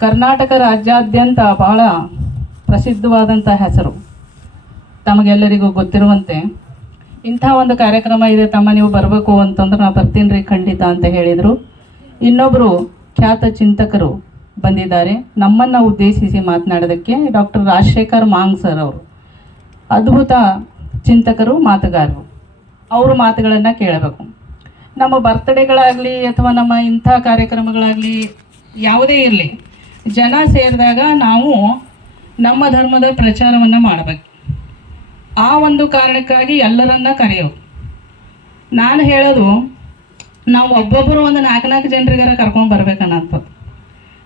ಕರ್ನಾಟಕ ರಾಜ್ಯಾದ್ಯಂತ ಬಹಳ ಪ್ರಸಿದ್ಧವಾದಂಥ ಹೆಸರು. ತಮಗೆಲ್ಲರಿಗೂ ಗೊತ್ತಿರುವಂತೆ ಇಂಥ ಒಂದು ಕಾರ್ಯಕ್ರಮ ಇದೆ, ತಮ್ಮ ನೀವು ಬರಬೇಕು ಅಂತಂದ್ರೆ ನಾ ಬರ್ತೀನಿ ರೀ ಖಂಡಿತ ಅಂತ ಹೇಳಿದರು. ಇನ್ನೊಬ್ಬರು ಖ್ಯಾತ ಚಿಂತಕರು ಬಂದಿದ್ದಾರೆ ನಮ್ಮನ್ನು ಉದ್ದೇಶಿಸಿ ಮಾತನಾಡೋದಕ್ಕೆ. ಡಾಕ್ಟರ್ ರಾಜಶೇಖರ್ ಮಾಂಗ್ ಸರ್ ಅವರು ಅದ್ಭುತ ಚಿಂತಕರು, ಮಾತುಗಾರರು. ಅವರು ಮಾತುಗಳನ್ನು ಕೇಳಬೇಕು. ನಮ್ಮ ಬರ್ತ್ಡೇಗಳಾಗಲಿ ಅಥವಾ ನಮ್ಮ ಇಂಥ ಕಾರ್ಯಕ್ರಮಗಳಾಗಲಿ ಯಾವುದೇ ಇರಲಿ, ಜನ ಸೇರಿದಾಗ ನಾವು ನಮ್ಮ ಧರ್ಮದ ಪ್ರಚಾರವನ್ನು ಮಾಡಬೇಕು. ಆ ಒಂದು ಕಾರಣಕ್ಕಾಗಿ ಎಲ್ಲರನ್ನ ಕರೆಯೋದು. ನಾನು ಹೇಳೋದು, ನಾವು ಒಬ್ಬೊಬ್ಬರು ಒಂದು 4 ಜನರಿಗಾರ ಕರ್ಕೊಂಡು ಬರ್ಬೇಕನ್ನಂಥದ್ದು.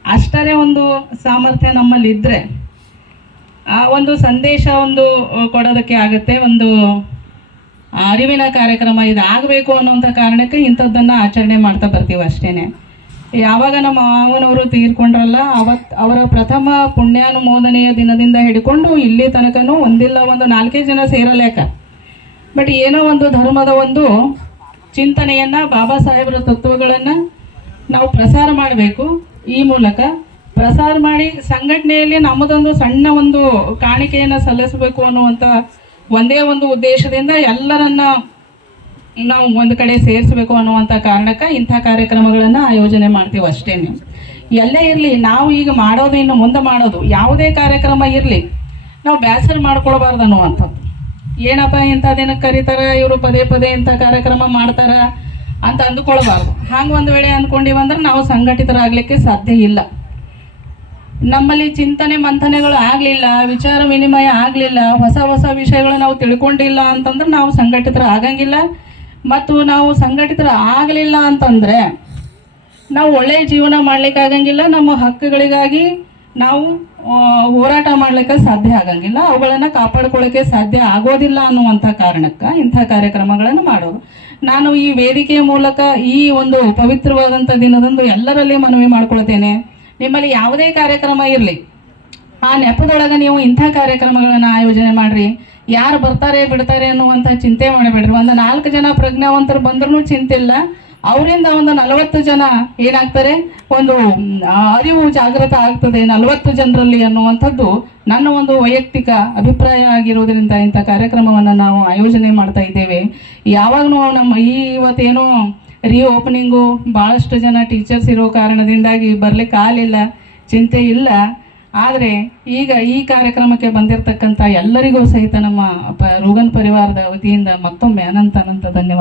ಅಷ್ಟರೇ ಒಂದು ಸಾಮರ್ಥ್ಯ ನಮ್ಮಲ್ಲಿ ಇದ್ದರೆ ಆ ಒಂದು ಸಂದೇಶ ಒಂದು ಕೊಡೋದಕ್ಕೆ ಆಗುತ್ತೆ. ಒಂದು ಅರಿವಿನ ಕಾರ್ಯಕ್ರಮ ಇದಾಗಬೇಕು ಅನ್ನೋಂಥ ಕಾರಣಕ್ಕೆ ಇಂಥದ್ದನ್ನು ಆಚರಣೆ ಮಾಡ್ತಾ ಬರ್ತೀವಿ ಅಷ್ಟೇ. ಯಾವಾಗ ನಮ್ಮ ಮಾವನವರು ತೀರ್ಕೊಂಡ್ರಲ್ಲ, ಅವರ ಪ್ರಥಮ ಪುಣ್ಯಾನುಮೋದನೆಯ ದಿನದಿಂದ ಹಿಡ್ಕೊಂಡು ಇಲ್ಲಿ ತನಕನೂ ಒಂದಿಲ್ಲ ಒಂದು 4 ಜನ ಸೇರಲೇಕ. ಬಟ್ ಏನೋ ಒಂದು ಧರ್ಮದ ಒಂದು ಚಿಂತನೆಯನ್ನು, ಬಾಬಾ ಸಾಹೇಬರ ತತ್ವಗಳನ್ನು ನಾವು ಪ್ರಸಾರ ಮಾಡಬೇಕು. ಈ ಮೂಲಕ ಪ್ರಸಾರ ಮಾಡಿ ಸಂಘಟನೆಯಲ್ಲಿ ನಮ್ಮದೊಂದು ಸಣ್ಣ ಒಂದು ಕಾಣಿಕೆಯನ್ನು ಸಲ್ಲಿಸಬೇಕು ಅನ್ನುವಂಥ ಒಂದೇ ಒಂದು ಉದ್ದೇಶದಿಂದ ಎಲ್ಲರನ್ನ ನಾವು ಒಂದು ಕಡೆ ಸೇರಿಸಬೇಕು ಅನ್ನುವಂಥ ಕಾರಣಕ್ಕೆ ಇಂಥ ಕಾರ್ಯಕ್ರಮಗಳನ್ನು ಆಯೋಜನೆ ಮಾಡ್ತೀವಿ ಅಷ್ಟೇ. ಎಲ್ಲೇ ಇರಲಿ, ನಾವು ಈಗ ಮಾಡೋದು, ಇನ್ನು ಮುಂದೆ ಮಾಡೋದು ಯಾವುದೇ ಕಾರ್ಯಕ್ರಮ ಇರಲಿ, ನಾವು ಬೇಸರ ಮಾಡ್ಕೊಳ್ಬಾರ್ದು ಅನ್ನುವಂಥದ್ದು. ಏನಪ್ಪ ಇಂಥ ದಿನಕ್ಕೆ ಕರೀತಾರೆ ಇವರು, ಪದೇ ಪದೇ ಇಂಥ ಕಾರ್ಯಕ್ರಮ ಮಾಡ್ತಾರೆ ಅಂತ ಅಂದ್ಕೊಳ್ಬಾರ್ದು. ಹಂಗೆ ಒಂದು ವೇಳೆ ಅಂದ್ಕೊಂಡಿವಂದ್ರೆ ನಾವು ಸಂಘಟಿತರಾಗಲಿಕ್ಕೆ ಸಾಧ್ಯ ಇಲ್ಲ. ನಮ್ಮಲ್ಲಿ ಚಿಂತನೆ ಮಂಥನೆಗಳು ಆಗಲಿಲ್ಲ, ವಿಚಾರ ವಿನಿಮಯ ಆಗಲಿಲ್ಲ, ಹೊಸ ಹೊಸ ವಿಷಯಗಳು ನಾವು ತಿಳ್ಕೊಂಡಿಲ್ಲ ಅಂತಂದ್ರೆ ನಾವು ಸಂಘಟಿತರ ಆಗಂಗಿಲ್ಲ. ಮತ್ತು ನಾವು ಸಂಘಟಿತರ ಆಗಲಿಲ್ಲ ಅಂತಂದರೆ ನಾವು ಒಳ್ಳೆಯ ಜೀವನ ಮಾಡಲಿಕ್ಕಾಗಂಗಿಲ್ಲ. ನಮ್ಮ ಹಕ್ಕುಗಳಿಗಾಗಿ ನಾವು ಹೋರಾಟ ಮಾಡಲಿಕ್ಕೆ ಸಾಧ್ಯ ಆಗಂಗಿಲ್ಲ, ಅವುಗಳನ್ನು ಕಾಪಾಡ್ಕೊಳ್ಳೋಕ್ಕೆ ಸಾಧ್ಯ ಆಗೋದಿಲ್ಲ ಅನ್ನುವಂಥ ಕಾರಣಕ್ಕೆ ಇಂಥ ಕಾರ್ಯಕ್ರಮಗಳನ್ನು ಮಾಡೋದು. ನಾನು ಈ ವೇದಿಕೆಯ ಮೂಲಕ ಈ ಒಂದು ಪವಿತ್ರವಾದಂಥ ದಿನದಂದು ಎಲ್ಲರಲ್ಲಿ ಮನವಿ ಮಾಡ್ಕೊಳ್ತೇನೆ, ನಿಮ್ಮಲ್ಲಿ ಯಾವುದೇ ಕಾರ್ಯಕ್ರಮ ಇರಲಿ, ಆ ನೆಪದೊಳಗೆ ನೀವು ಇಂಥ ಕಾರ್ಯಕ್ರಮಗಳನ್ನು ಆಯೋಜನೆ ಮಾಡಿರಿ. ಯಾರು ಬರ್ತಾರೆ ಬಿಡ್ತಾರೆ ಅನ್ನುವಂಥ ಚಿಂತೆ ಮಾಡಬೇಡ್ರಿ. ಒಂದು 4 ಜನ ಪ್ರಜ್ಞಾವಂತರು ಬಂದ್ರೂ ಚಿಂತೆ ಇಲ್ಲ, ಅವರಿಂದ ಒಂದು 40 ಜನ ಏನಾಗ್ತಾರೆ, ಒಂದು ಅರಿವು ಜಾಗೃತ ಆಗ್ತದೆ 40 ಜನರಲ್ಲಿ ಅನ್ನುವಂಥದ್ದು ನನ್ನ ಒಂದು ವೈಯಕ್ತಿಕ ಅಭಿಪ್ರಾಯ ಆಗಿರೋದ್ರಿಂದ ಇಂಥ ಕಾರ್ಯಕ್ರಮವನ್ನು ನಾವು ಆಯೋಜನೆ ಮಾಡ್ತಾ ಇದ್ದೇವೆ. ಯಾವಾಗಲೂ ನಮ್ಮ ಇವತ್ತೇನೋ ಓಪನಿಂಗು ಭಾಳಷ್ಟು ಜನ ಟೀಚರ್ಸ್ ಇರೋ ಕಾರಣದಿಂದಾಗಿ ಬರಲಿಕ್ಕೆ ಆಗಲಿಲ್ಲ, ಚಿಂತೆ ಇಲ್ಲ. ಆದರೆ ಈಗ ಈ ಕಾರ್ಯಕ್ರಮಕ್ಕೆ ಬಂದಿರತಕ್ಕಂಥ ಎಲ್ಲರಿಗೂ ಸಹಿತ ನಮ್ಮ ರೂಗನ್ ಪರಿವಾರದ ವತಿಯಿಂದ ಮತ್ತೊಮ್ಮೆ ಅನಂತ ಧನ್ಯವಾದ.